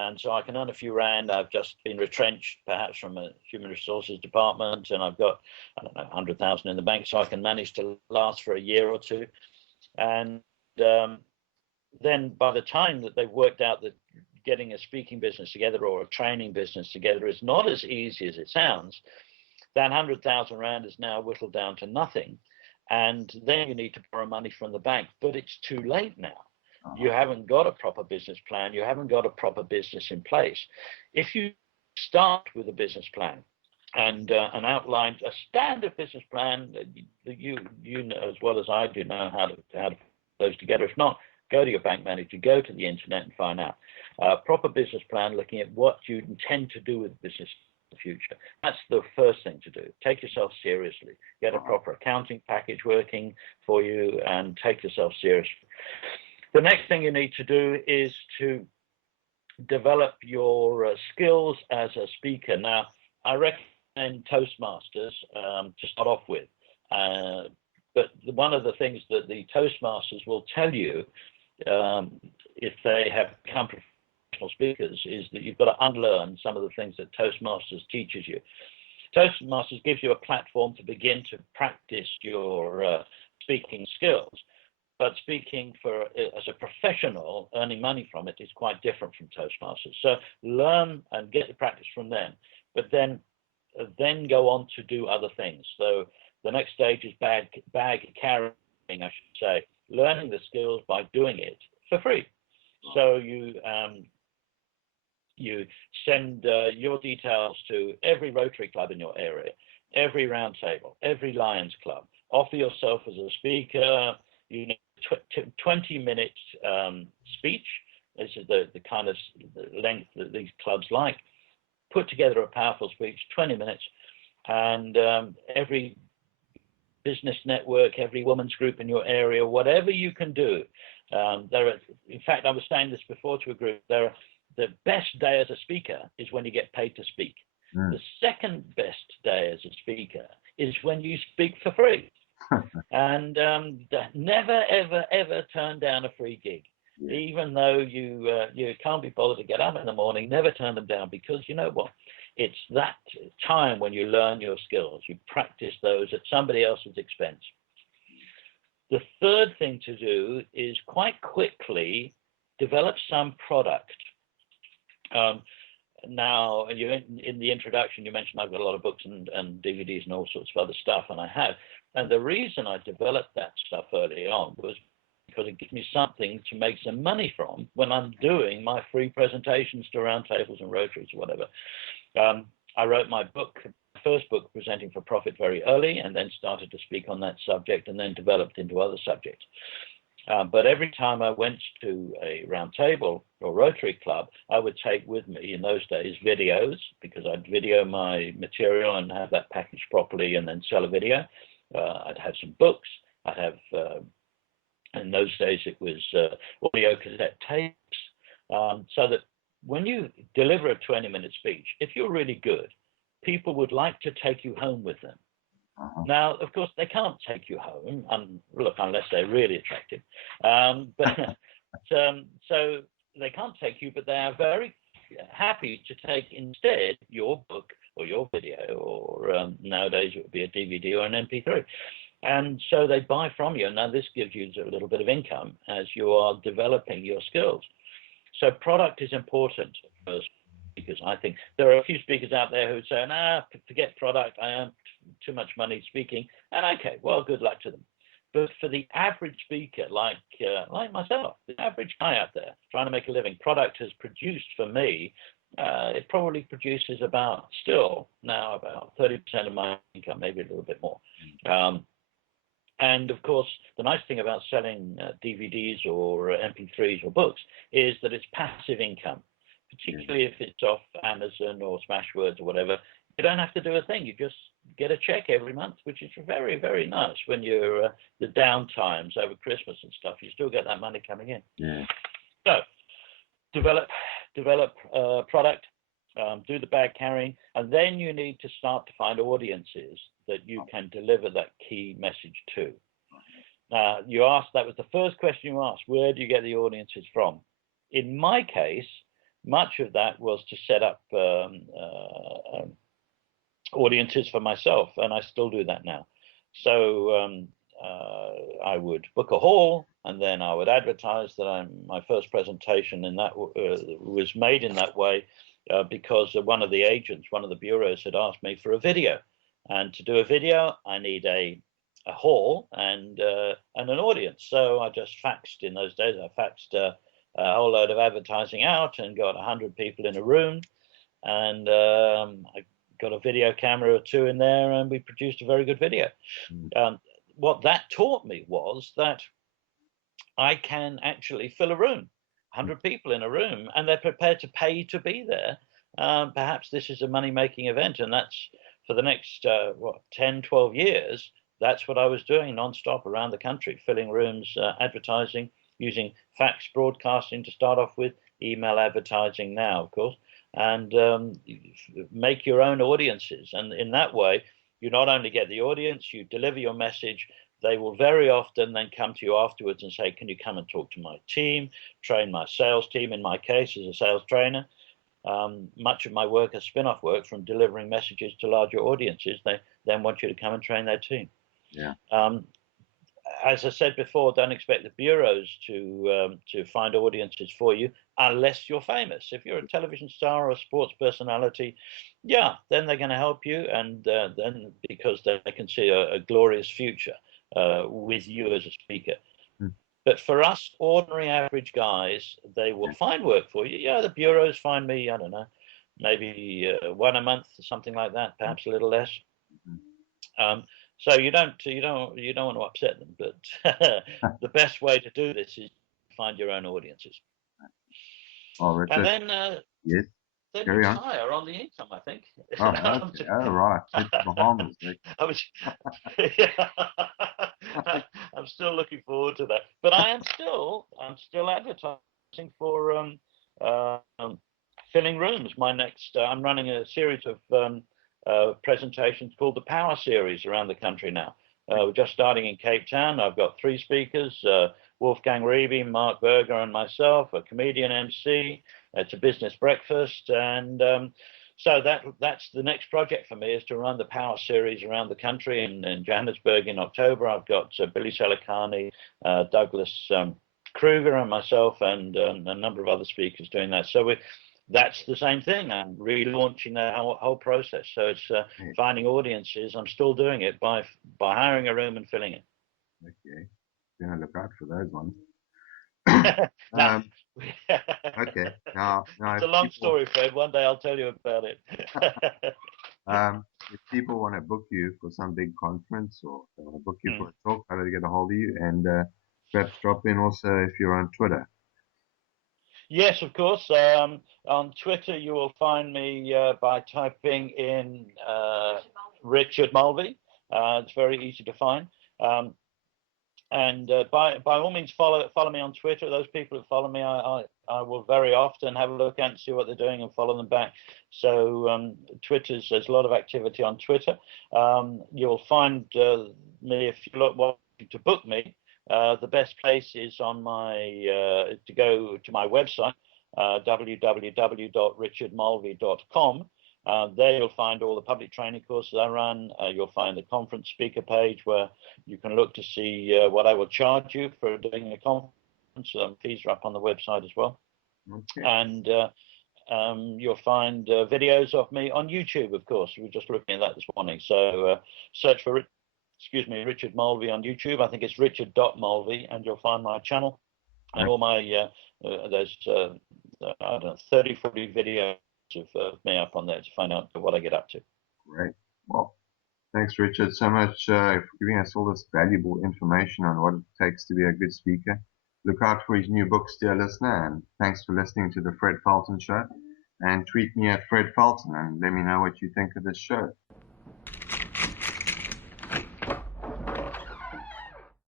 And so I can earn a few rand. I've just been retrenched, perhaps from a human resources department, and I've got, I don't know, 100,000 in the bank, so I can manage to last for a year or two. And then by the time that they've worked out that getting a speaking business together or a training business together is not as easy as it sounds, that 100,000 rand is now whittled down to nothing. And then you need to borrow money from the bank, but it's too late now. You haven't got a proper business plan. You haven't got a proper business in place. If you start with a business plan and outline a standard business plan, you know as well as I do know how to put those together. If not, go to your bank manager, go to the internet and find out a proper business plan, looking at what you intend to do with business in the future. That's the first thing to do. Take yourself seriously. Get a proper accounting package working for you and take yourself seriously. The next thing you need to do is to develop your skills as a speaker. Now, I recommend Toastmasters to start off with. But one of the things that the Toastmasters will tell you if they have become professional speakers is that you've got to unlearn some of the things that Toastmasters teaches you. Toastmasters gives you a platform to begin to practice your speaking skills. But speaking as a professional, earning money from it is quite different from Toastmasters. So learn and get the practice from them, but then go on to do other things. So the next stage is bag carrying, I should say, learning the skills by doing it for free. So you send your details to every Rotary Club in your area, every round table, every Lions Club. Offer yourself as a speaker. You need 20-minute speech. This is the kind of length that these clubs like. Put together a powerful speech, 20 minutes, and every business network, every women's group in your area, whatever you can do. In fact, I was saying this before to a group, the best day as a speaker is when you get paid to speak. The second best day as a speaker is when you speak for free. And never, ever, ever turn down a free gig. Even though you can't be bothered to get up in the morning, never turn them down, because you know what? It's that time when you learn your skills. You practice those at somebody else's expense. The third thing to do is quite quickly develop some product. Now, in the introduction, you mentioned I've got a lot of books and DVDs and all sorts of other stuff, and I have. And the reason I developed that stuff early on was because it gives me something to make some money from when I'm doing my free presentations to roundtables and rotaries or whatever. I wrote my first book, Presenting for Profit, very early, and then started to speak on that subject and then developed into other subjects. But every time I went to a round table or Rotary Club, I would take with me, in those days, videos, because I'd video my material and have that packaged properly and then sell a video. I'd have some books. I'd have, in those days, it was audio cassette tapes, so that when you deliver a 20-minute speech, if you're really good, people would like to take you home with them. Now, of course, they can't take you home, unless they're really attractive. So they can't take you, but they are very happy to take instead your book or your video, or nowadays it would be a DVD or an MP3. And so they buy from you. Now, this gives you a little bit of income as you are developing your skills. So product is important for speakers. I think there are a few speakers out there who say, nah, forget product. I earn too much money speaking. And okay, well, good luck to them. But for the average speaker, like myself, the average guy out there trying to make a living, product has produced for me, it probably produces about 30% of my income, maybe a little bit more. And of course, the nice thing about selling DVDs or MP3s or books is that it's passive income, particularly if it's off Amazon or Smashwords or whatever. You don't have to do a thing. You just get a check every month, which is very, very nice. When you're the down times over Christmas and stuff, you still get that money coming in. Yeah. So develop product, do the bag carrying, and then you need to start to find audiences that you can deliver that key message to. You asked, that was the first question you asked, where do you get the audiences from? In my case, much of that was to set up audiences for myself, and I still do that now. So I would book a hall, and then I would advertise that my first presentation in that was made in that way because one of the agents, one of the bureaus, had asked me for a video, and to do a video, I need a hall and an audience. So I just faxed in those days. I faxed a whole load of advertising out and got 100 people in a room, and I got a video camera or two in there, and we produced a very good video. What that taught me was that I can actually fill a room, 100 people in a room, and they're prepared to pay to be there. Perhaps this is a money-making event, and that's for the next 10, 12 years. That's what I was doing nonstop around the country, filling rooms, advertising, using fax broadcasting to start off with, email advertising now, of course, and make your own audiences. And in that way, you not only get the audience, you deliver your message. They will very often then come to you afterwards and say, can you come and talk to my team, train my sales team, in my case, as a sales trainer. Much of my work is spin-off work from delivering messages to larger audiences. They then want you to come and train their team. Yeah. As I said before, don't expect the bureaus to find audiences for you unless you're famous. If you're a television star or a sports personality, yeah, then they're going to help you, and then because they can see a glorious future with you as a speaker. But for us ordinary average guys, they will find work for you. Yeah, the bureaus find me, I don't know, maybe one a month or something like that, perhaps a little less. So you don't want to upset them, but the best way to do this is find your own audiences. Oh, Richard. And then yes. Then retire on the income, I think. Oh, okay. Right. Bahamas, I'm still looking forward to that, but I'm still advertising for filling rooms. My next, I'm running a series of presentations called the Power Series around the country now. We're just starting in Cape Town. I've got 3 speakers, Wolfgang Reeby, Mark Berger, and myself, a comedian MC. It's a business breakfast, and so that's the next project for me, is to run the Power Series around the country. In Johannesburg in October, I've got Billy Selakani, Douglas Kruger, and myself, and a number of other speakers doing that. So that's the same thing. I'm relaunching that whole process. So it's finding audiences. I'm still doing it by hiring a room and filling it. Okay, gonna look out for those ones. Okay. Now it's a long story, Fred. One day I'll tell you about it. If people want to book you for some big conference, or they want to book you for a talk, how do they get a hold of you? And perhaps drop in also if you're on Twitter. Yes, of course. On Twitter, you will find me by typing in Richard Mulvey. It's very easy to find. And by all means, follow me on Twitter. Those people who follow me, I will very often have a look at and see what they're doing and follow them back. So there's a lot of activity on Twitter. You'll find me, if you want to book me, the best place is on to go to my website, www.richardmulvey.com. There you'll find all the public training courses I run. You'll find the conference speaker page where you can look to see what I will charge you for doing a conference. Fees are up on the website as well. Okay. And you'll find videos of me on YouTube, of course. We were just looking at that this morning. So search for Richard Mulvey on YouTube. I think it's richard.mulvey, and you'll find my channel and all my there's I don't know, 30, 40 videos of me up on there to find out what I get up to. Great. Well, thanks, Richard, so much for giving us all this valuable information on what it takes to be a good speaker. Look out for his new books, dear listener, and thanks for listening to the Fred Felton Show. And tweet me at Fred Felton and let me know what you think of this show.